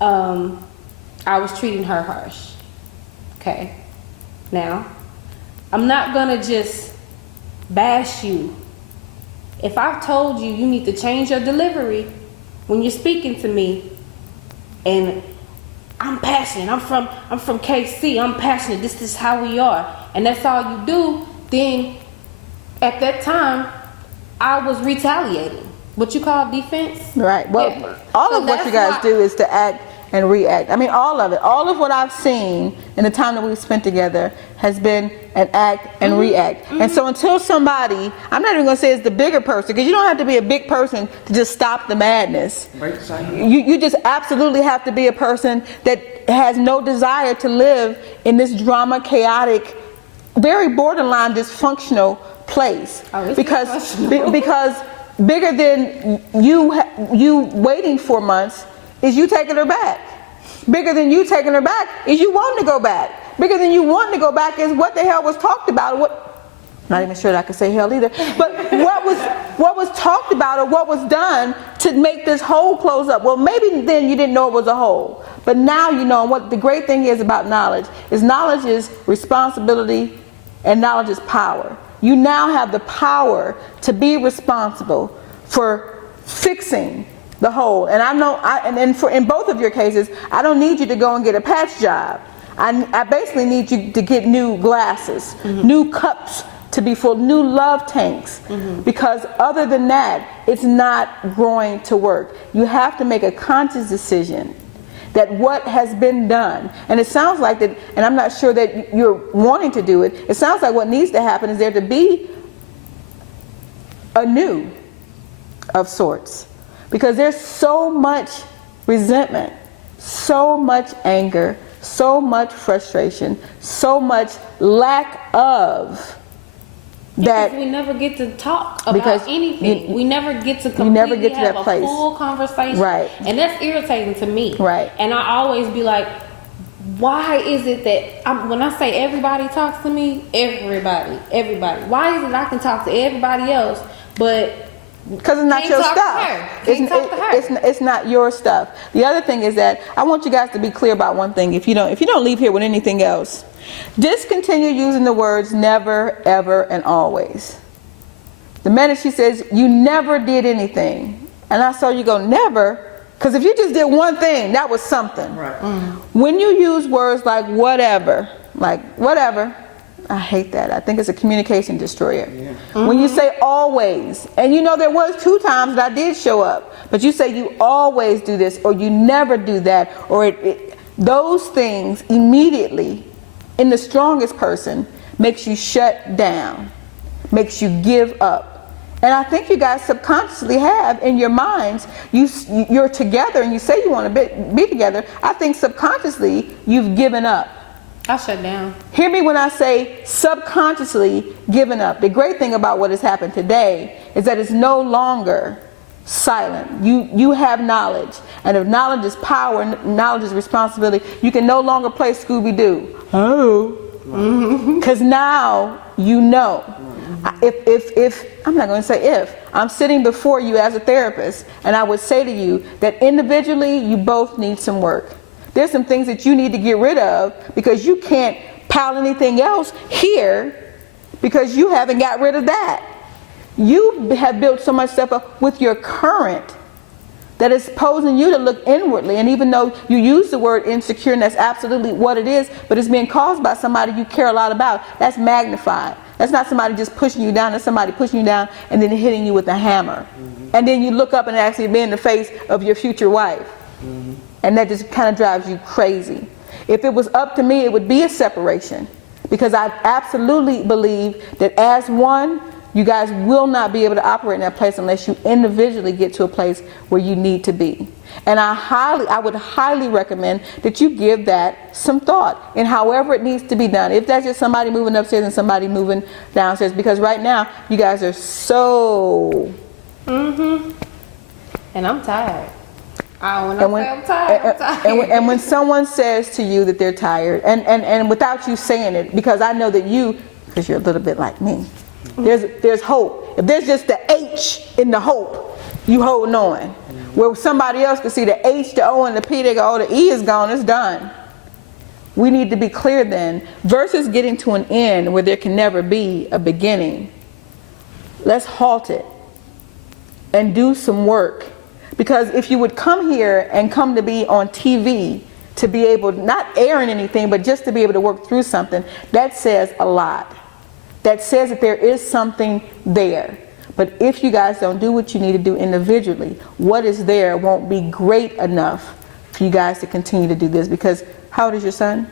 I was treating her harsh, okay? Now, I'm not gonna just bash you. If I've told you you need to change your delivery when you're speaking to me, and I'm passionate, I'm from KC, I'm passionate, this is how we are, and that's all you do, then at that time, I was retaliating. What you call defense? Right. Well, Yeah. all So of what that's you guys why- do is to act and react. I mean, all of it. All of what I've seen in the time that we've spent together has been an act and react. And so until somebody, I'm not even going to say it's the bigger person, because you don't have to be a big person to just stop the madness. Break the cycle. You just absolutely have to be a person that has no desire to live in this drama, chaotic, very borderline dysfunctional place. Oh, it's because dysfunctional. because bigger than you waiting 4 months is you taking her back. Bigger than you taking her back is you wanting to go back. Bigger than you wanting to go back is what the hell was talked about. Not even sure that I could say hell either. But what was talked about or what was done to make this hole close up? Well, maybe then you didn't know it was a hole. But now you know. And what the great thing is about knowledge is responsibility, and knowledge is power. You now have the power to be responsible for fixing the hole. And I know, in both of your cases, I don't need you to go and get a patch job. I basically need you to get new glasses, new cups to be full, new love tanks, because other than that, it's not going to work. You have to make a conscious decision that what has been done, and it sounds like that, and I'm not sure that you're wanting to do it, it sounds like what needs to happen is there to be a new of sorts, because there's so much resentment, so much anger, so much frustration, so much lack of that. Because we never get to talk Because about anything. We never get to completely never get to have that a place. full conversation. Right. And that's irritating to me. Right. And I always be like, why is it that when I say everybody talks to me, everybody. Why is it I can talk to everybody else, but because it's not can't your talk to stuff. her? Can't talk to her. It's not your stuff. The other thing is that I want you guys to be clear about one thing. If you don't leave here with anything else, discontinue using the words never, ever, and always. The minute she says you never did anything, and I saw you go never, because if you just did one thing, that was something. Right. When you use words like whatever, I hate that. I think it's a communication destroyer. Yeah. When you say always, and there was 2 times that I did show up, but you say you always do this, or you never do that, or those things immediately, in the strongest person, makes you shut down, makes you give up. And I think you guys subconsciously have in your minds, you're together and you say you want to be together. I think subconsciously you've given up. I shut down. Hear me when I say subconsciously given up. The great thing about what has happened today is that it's no longer silent. You have knowledge. And if knowledge is power, knowledge is responsibility, you can no longer play Scooby-Doo. Oh. Because now you know. If I'm not going to say if, I'm sitting before you as a therapist, and I would say to you that individually you both need some work. There's some things that you need to get rid of because you can't pile anything else here because you haven't got rid of that. You have built so much stuff up with your current that is posing you to look inwardly. And even though you use the word insecure, and that's absolutely what it is, but it's being caused by somebody you care a lot about, that's magnified. That's not somebody just pushing you down. That's somebody pushing you down and then hitting you with a hammer. And then you look up and actually be in the face of your future wife. And that just kind of drives you crazy. If it was up to me, it would be a separation. Because I absolutely believe that as one, you guys will not be able to operate in that place unless you individually get to a place where you need to be. And I would highly recommend that you give that some thought in however it needs to be done. If that's just somebody moving upstairs and somebody moving downstairs. Because right now, you guys are so... And I'm tired. I'm tired. And when someone says to you that they're tired, and without you saying it, because I know that because you're a little bit like me, there's hope. If there's just the H in the hope, you holding on. Where somebody else can see the H, the O, and the P, they go, oh, the E is gone, it's done. We need to be clear then, versus getting to an end where there can never be a beginning. Let's halt it and do some work. Because if you would come here and come to be on TV, to be able, not airing anything, but just to be able to work through something, that says a lot. That says that there is something there. But if you guys don't do what you need to do individually, what is there won't be great enough for you guys to continue to do this. Because how old is your son?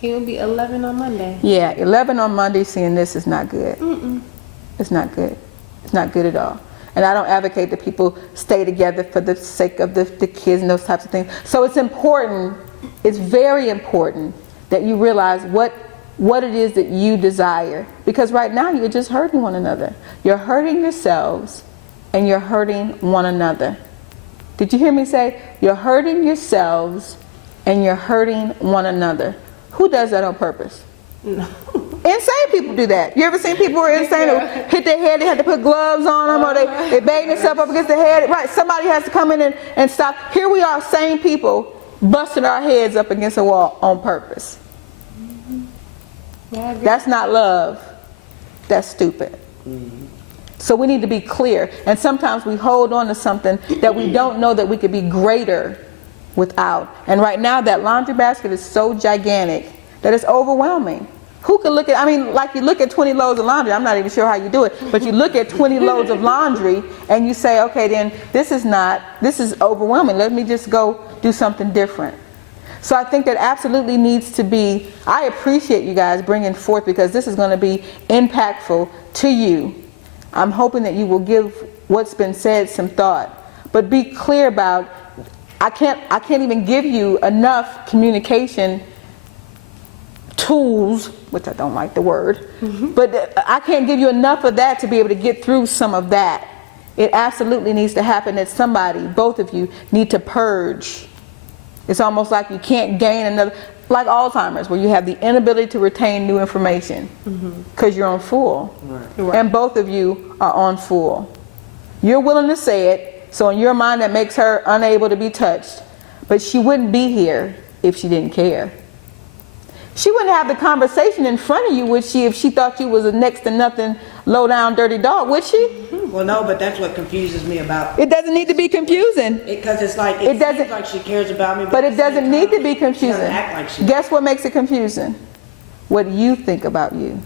He'll be 11 on Monday. Yeah, 11 on Monday, seeing this is not good. It's not good. It's not good at all. And I don't advocate that people stay together for the sake of the kids and those types of things. So it's important, it's very important that you realize what it is that you desire. Because right now you're just hurting one another. You're hurting yourselves and you're hurting one another. Did you hear me say, you're hurting yourselves and you're hurting one another? Who does that on purpose? No. Insane people do that. You ever seen people who are insane who hit their head, they had to put gloves on them, or they bang themselves up against the head? Right, somebody has to come in and stop. Here we are, sane people, busting our heads up against a wall on purpose. Yeah, that's not love. That's stupid. So we need to be clear. And sometimes we hold on to something that we don't know that we could be greater without. And right now that laundry basket is so gigantic that it's overwhelming. Who can look at, like you look at 20 loads of laundry, I'm not even sure how you do it, but you look at 20 loads of laundry and you say, okay, then this is overwhelming. Let me just go do something different. So I think that absolutely needs to be, I appreciate you guys bringing forth, because this is going to be impactful to you. I'm hoping that you will give what's been said some thought, but be clear about, I can't even give you enough communication tools, which I don't like the word, but I can't give you enough of that to be able to get through some of that. It absolutely needs to happen that somebody, both of you, need to purge. It's almost like you can't gain another. like Alzheimer's, where you have the inability to retain new information because you're on full. Right. And both of you are on full. You're willing to say it, so in your mind that makes her unable to be touched. But she wouldn't be here if she didn't care. She wouldn't have the conversation in front of you, would she, if she thought you was a next to nothing, low down, dirty dog, would she? Well, no, but that's what confuses me about It doesn't need to be confusing. because it's like It it doesn't- seems like she cares about me, But at it the same doesn't need to time, be She confusing. doesn't act like she. Guess what makes it confusing? What you think about you.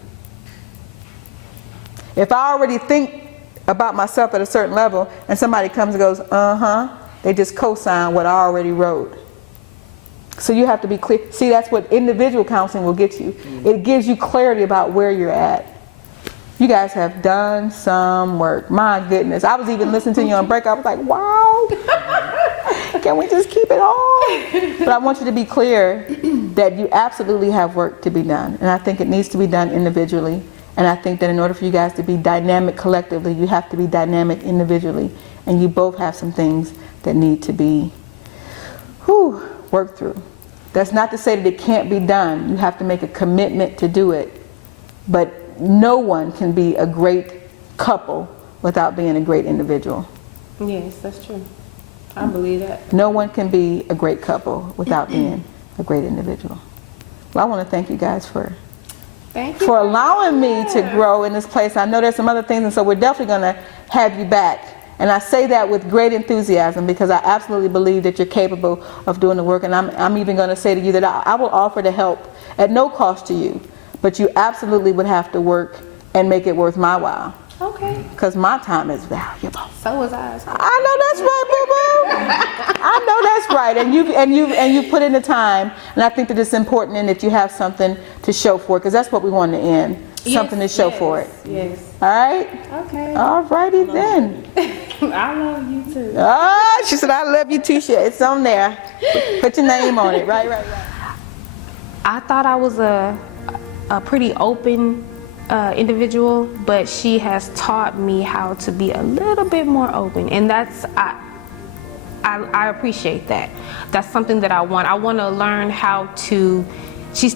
If I already think about myself at a certain level and somebody comes and goes, they just co-sign what I already wrote. So you have to be clear. See, that's what individual counseling will get you. It gives you clarity about where you're at. You guys have done some work. My goodness. I was even listening to you on break. I was like, wow. Can we just keep it all? But I want you to be clear that you absolutely have work to be done. And I think it needs to be done individually. And I think that in order for you guys to be dynamic collectively, you have to be dynamic individually. And you both have some things that need to be worked through. That's not to say that it can't be done. You have to make a commitment to do it. But no one can be a great couple without being a great individual. Yes, that's true. I believe that. No one can be a great couple without being a great individual. Well, I want to thank you guys for Thank you. for allowing me to grow in this place. I know there's some other things, and so we're definitely going to have you back. And I say that with great enthusiasm because I absolutely believe that you're capable of doing the work. And I'm even going to say to you that I will offer to help at no cost to you. But you absolutely would have to work and make it worth my while. Okay. Because my time is valuable. So was ours. I know that's right, boo boo. I know that's right, and you put in the time, and I think that it's important and that you have something to show for it, because that's what we want to end, something to show for it. Yes. All right. Okay. All righty then. I love you too. Ah, she said, "I love you too." It's on there. Put your name on it. Right. I thought I was a pretty open individual, but she has taught me how to be a little bit more open, and that's I appreciate that. That's something that I want. I want to learn how to. She's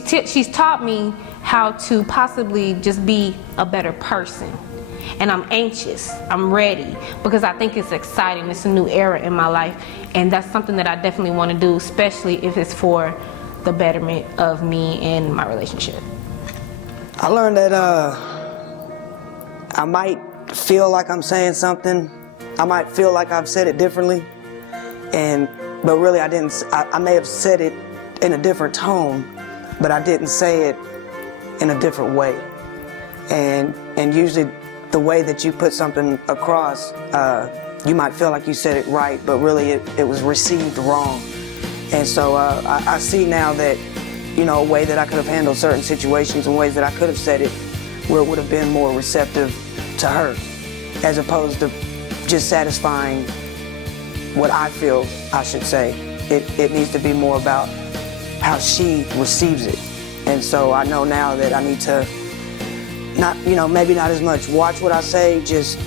taught me how to possibly just be a better person. And I'm anxious, I'm ready, because I think it's exciting. It's a new era in my life, and that's something that I definitely want to do, especially if it's for the betterment of me and my relationship. I learned that I might feel like I'm saying something. I might feel like I've said it differently, but really I didn't. I may have said it in a different tone, but I didn't say it in a different way. And usually the way that you put something across, you might feel like you said it right, but really it was received wrong. And so I see now that, a way that I could have handled certain situations and ways that I could have said it where it would have been more receptive to her, as opposed to just satisfying what I feel I should say. It needs to be more about how she receives it. And so I know now that I need to not, maybe not as much watch what I say, just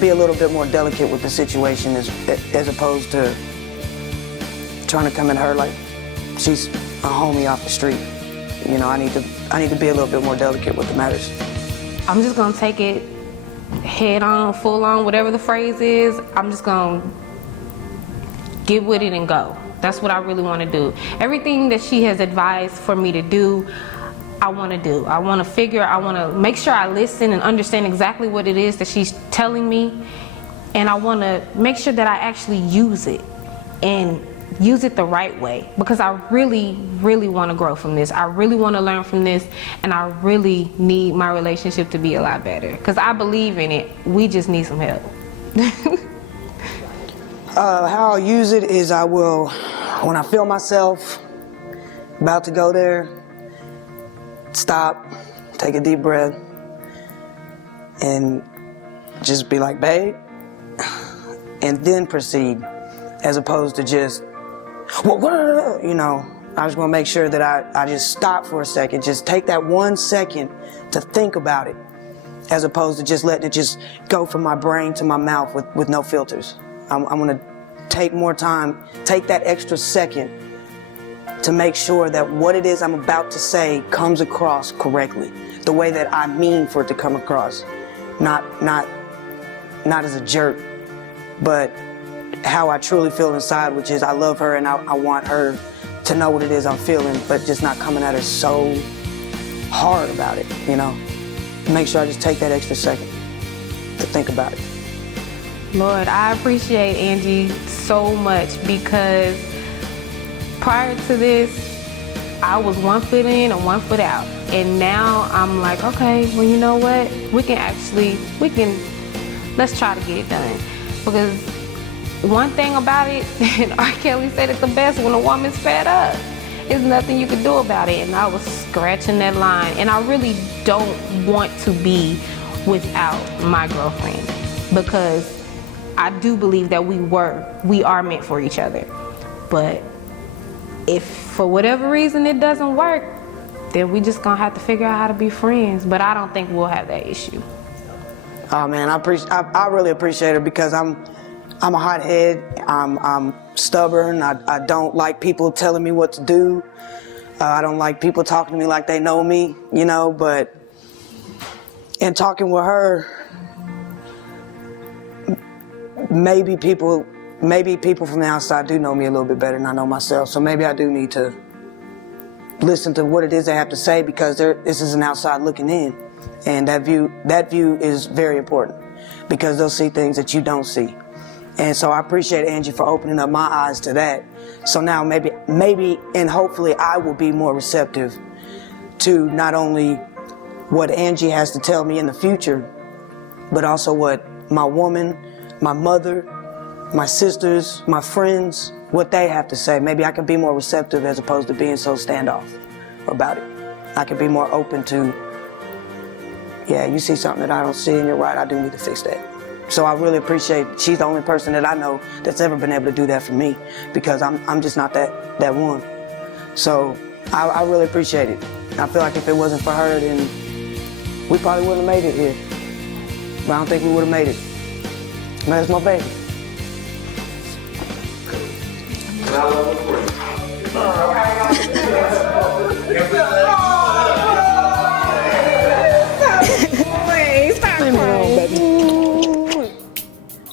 be a little bit more delicate with the situation as opposed to trying to come at her like she's a homie off the street. I need to be a little bit more delicate with the matters. I'm just gonna take it head on, full on, whatever the phrase is. I'm just gonna get with it and go. That's what I really want to do. Everything that she has advised for me to do, I want to do. I want to make sure I listen and understand exactly what it is that she's telling me, and I want to make sure that I actually use it and use it the right way, because I really, really want to grow from this. I really want to learn from this, and I really need my relationship to be a lot better, because I believe in it. We just need some help. How I'll use it is I will, when I feel myself about to go there, stop, take a deep breath, and just be like, babe, and then proceed, as opposed to just, I just want to make sure that I just stop for a second, just take that 1 second to think about it, as opposed to just letting it just go from my brain to my mouth with no filters. I'm going to take more time, take that extra second to make sure that what it is I'm about to say comes across correctly, the way that I mean for it to come across, not as a jerk, but how I truly feel inside, which is I love her and I want her to know what it is I'm feeling, but just not coming at her so hard about it, you know? Make sure I just take that extra second to think about it. Lord, I appreciate Angie so much, because prior to this, I was 1 foot in and 1 foot out. And now I'm like, okay, well, you know what? Let's try to get it done. Because one thing about it, and R. Kelly said it the best, when a woman's fed up, there's nothing you can do about it. And I was scratching that line. And I really don't want to be without my girlfriend, because I do believe that we are meant for each other. But if for whatever reason it doesn't work, then we just gonna have to figure out how to be friends. But I don't think we'll have that issue. Oh man, I really appreciate her, because I'm a hothead. I'm stubborn. I don't like people telling me what to do. I don't like people talking to me like they know me, you know. But in talking with her, maybe people from the outside do know me a little bit better than I know myself. So maybe I do need to listen to what it is they have to say, because this is an outside looking in. And that view is very important, because they'll see things that you don't see. And so I appreciate Angie for opening up my eyes to that. So now maybe and hopefully I will be more receptive to not only what Angie has to tell me in the future, but also what my woman, my mother, my sisters, my friends, what they have to say. Maybe I can be more receptive as opposed to being so standoff about it. I can be more open to, yeah, you see something that I don't see and you're right, I do need to fix that. So I really appreciate, she's the only person that I know that's ever been able to do that for me, because I'm just not that one. So I really appreciate it. I feel like if it wasn't for her, then we probably wouldn't have made it here. But I don't think we would have made it. Man, that's my baby.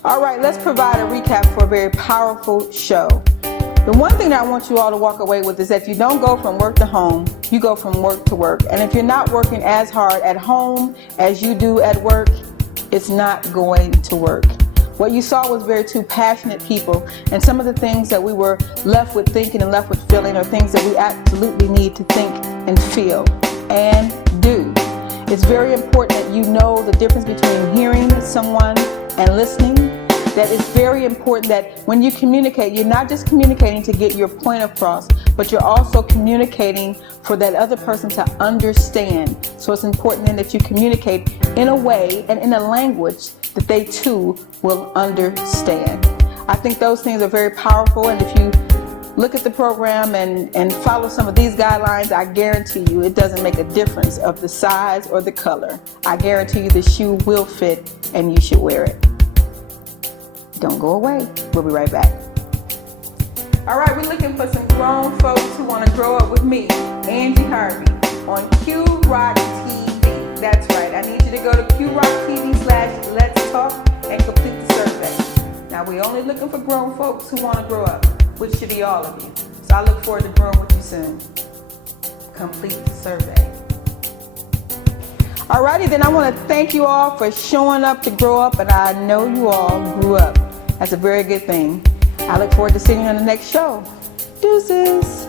All right, let's provide a recap for a very powerful show. The one thing that I want you all to walk away with is that you don't go from work to home, you go from work to work. And if you're not working as hard at home as you do at work, it's not going to work. What you saw was two passionate people, and some of the things that we were left with thinking and left with feeling are things that we absolutely need to think and feel and do. It's very important that you know the difference between hearing someone and listening. That it's very important that when you communicate, you're not just communicating to get your point across, but you're also communicating for that other person to understand. So it's important then that you communicate in a way and in a language that they too will understand. I think those things are very powerful, and if you look at the program and follow some of these guidelines, I guarantee you it doesn't make a difference of the size or the color. I guarantee you the shoe will fit and you should wear it. Don't go away. We'll be right back. All right, we're looking for some grown folks who want to grow up with me, Angie Harvey, on Q Rock TV. That's right. I need you to go to QRockTV/Let's Talk and complete the survey. Now, we're only looking for grown folks who want to grow up, which should be all of you. So I look forward to growing with you soon. Complete the survey. Alrighty, then I want to thank you all for showing up to grow up, and I know you all grew up. That's a very good thing. I look forward to seeing you on the next show. Deuces.